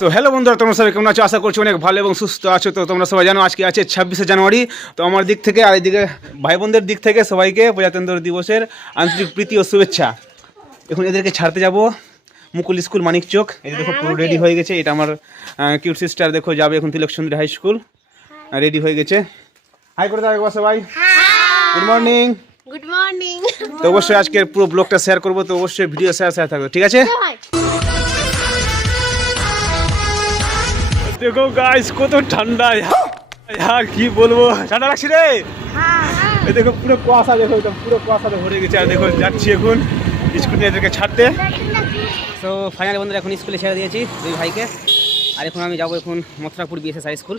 তো হ্যালো বন্ধুরা তোমরা সবাই কেমন আছো? আশা করছি অনেক ভালো এবং সুস্থ আছো। তো তোমরা সবাই জানো আজকে আছে ছাব্বিশে জানুয়ারি। তো আমার দিক থেকে আর এদিকে ভাই বোনদের দিক থেকে সবাইকে প্রজাতন্ত্র দিবসের আন্তরিক প্রীতি ও শুভেচ্ছা। এখন এদেরকে ছাড়তে যাব। মুকুল স্কুল মানিক চোক। এই দেখো পুরো রেডি হয়ে গেছে। এটা আমার কিউট সিস্টার দেখো যাবে এখন তিলক সুন্দরী হাই স্কুল রেডি হয়ে গেছে। হাই করে দাও একবার সবাই। গুড মর্নিং গুড মর্নিং তো অবশ্যই আজকের পুরো ব্লগটা শেয়ার করব। তো অবশ্যই ভিডিও শেয়ার শেয়ার থাকবে। ঠিক আছে? দেখো গাইস কত ঠান্ডা। ইয়ার কি বলব? ঠান্ডা লাগছে রে? এই দেখো পুরো কুয়াশা দেখো একদম পুরো কুয়াশাতে ভরে গেছে। আর দেখো যাচ্ছি এখন স্কুল নিয়ে এদেরকে ছাড়তে। তো ফাইনাল বন্ধুরা এখন স্কুলে ছেড়ে দিয়েছি দুই ভাইকে। আর এখন আমি যাব এখন মথুরাপুর বিএসএস হাই স্কুল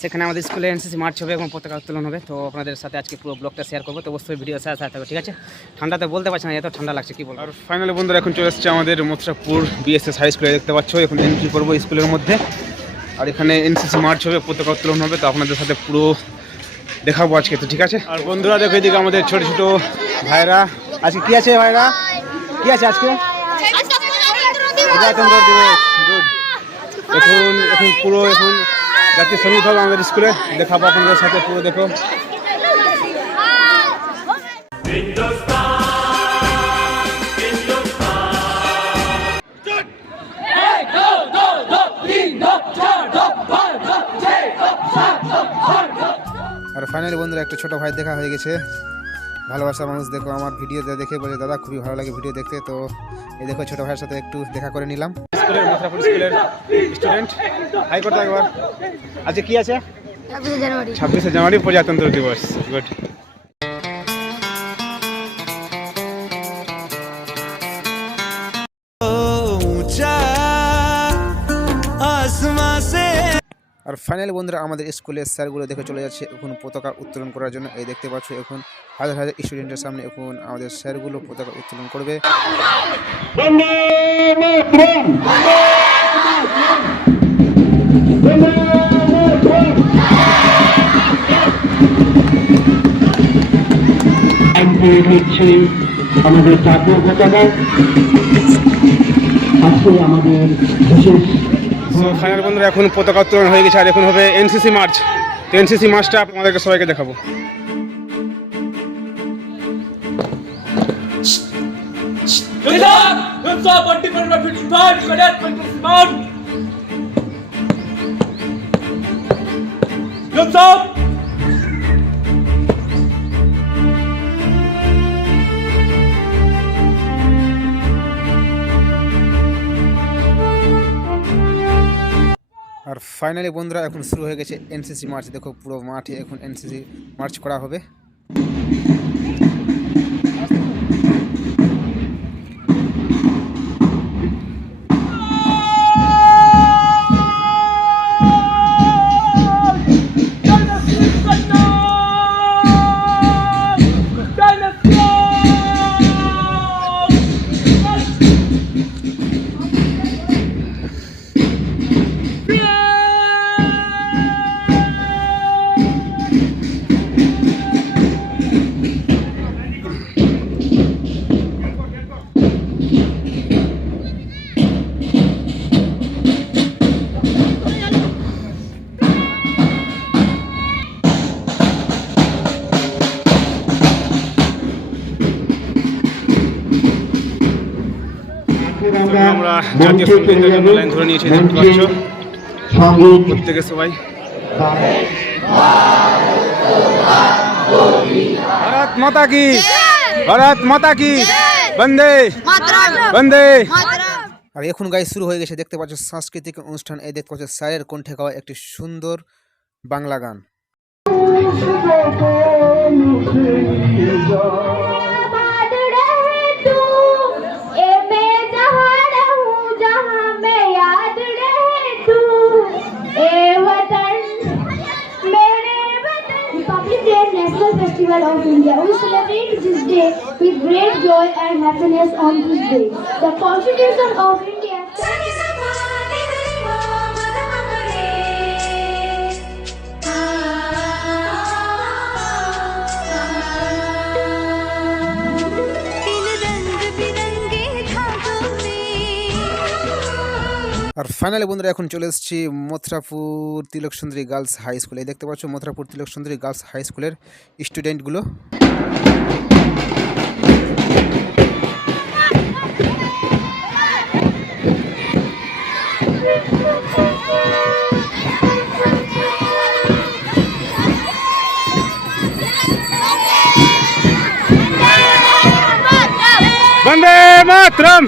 সেখানে আমাদের স্কুলে এনসিসি মার্চ হবে এবং পতাকা উত্তোলন হবে। তো আপনাদের সাথে আজকে পুরো ব্লগটা শেয়ার করব। তো অবশ্যই ভিডিও শেয়ার থাকবে ঠিক আছে? ঠান্ডাতে বলতে পারছি না এত ঠান্ডা লাগছে কি বলব? আর ফাইনালি বন্ধুরা এখন চলে এসেছে আমাদের মথুরাপুর বিএসএস হাই স্কুলে দেখতে পাচ্ছ। এখন এন্ট্রি করব স্কুলের মধ্যে। আর এখানে এনসিসি মার্চ হবে পতাকা উত্তোলন হবে তো আপনাদের সাথে পুরো দেখাবো আজকে তো ঠিক আছে আর বন্ধুরা দেখো এদিকে আমাদের ছোট ছোট ভাইরা আজকে কি আছে ভাইরা কি আছে আজকে প্রজাতন্ত্র দিবস গুড এখন এখন পুরো এখন জাতীয় সংগীত হবে আমাদের স্কুলে দেখাবো আপনাদের সাথে পুরো দেখো আর ফাইনালি বন্ধুরা একটা ছোট ভাই দেখা হয়ে গেছে। ভালোবাসা মানুষ দেখো আমার ভিডিও দেখে বলে দাদা খুবই ভালো লাগে ভিডিও দেখতে। তো এই দেখো ছোট ভাইয়ের সাথে একটু দেখা করে নিলাম। স্কুলের মাথাপুর স্কুলের স্টুডেন্ট হাই করতে একবার। আজকে কি আছে? ছাব্বিশে জানুয়ারি। ছাব্বিশে জানুয়ারি প্রজাতন্ত্র দিবস। গুড আর ফাইনাল বন্ধুরা আমাদের স্কুলের স্যারগুলো দেখে চলে যাচ্ছে এখন পতাকা উত্তোলন করার জন্য। এই দেখতে পাচ্ছ এখন হাজার হাজার স্টুডেন্টের সামনে এখন আমাদের স্যারগুলো পতাকা উত্তোলন করবে। আমাদের জাতীয় পতাকা, আজকে আমাদের বিশেষ ফাইনাল বন্ধুরা, এখন পতাকা উত্তোলন হয়ে গেছে, আর এখন হবে এনসিসি মার্চ তো এনসিসি মার্চটা আপনাদেরকে সবাইকে দেখাবো। আর ফাইনালি বন্ধুরা, এখন শুরু হয়ে গেছে এনসিসি মার্চ দেখো পুরো মাঠে এখন এনসিসি মার্চ করা হবে। আমরা জাতীয় সঙ্গীতের জন্য লাইন ধরে নিয়েছি দেখতে পাচ্ছ? প্রত্যেকে সবাই। ভারত মাতা কি? ভারত মাতা কি? বন্দে! বন্দে! আর এখন গাই শুরু হয়ে গেছে দেখতে পাচ্ছ সাংস্কৃতিক অনুষ্ঠান। এই দেখতে পাচ্ছ স্যারের কণ্ঠে গাওয়া একটি সুন্দর বাংলা গান। India. We celebrate this day with great joy and happiness on this day. The Constitution of India. আর ফাইনালি বন্ধুরা এখন চলে এসেছি মথুরাপুর তিলক সুন্দরী গার্লস হাই স্কুলে। এই দেখতে পাচ্ছ মথুরাপুর তিলক সুন্দরী গার্লস হাই স্কুলের স্টুডেন্টগুলো। মাতরম!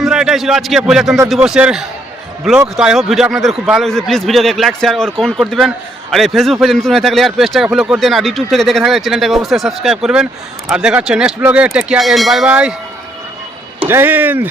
বন্ধুরা, এটাই ছিল আজকে প্রজাতন্ত্র দিবসের ব্লগ। তো আই হোপ ভিডিও আপনাদের খুব ভালো লেগেছে। প্লিজ ভিডিওকে লাইক শেয়ার ওর কমেন্ট করে দেবেন। আর এই ফেসবুক পেজে নতুন হয়ে থাকলে আর পেজটাকে ফলো করে দেন। আর ইউটিউব থেকে দেখে থাকলে চ্যানেলটাকে অবশ্যই সাবস্ক্রাইব করবেন। আর দেখা হচ্ছে নেক্সট ব্লগে take care and bye bye Jai Hind.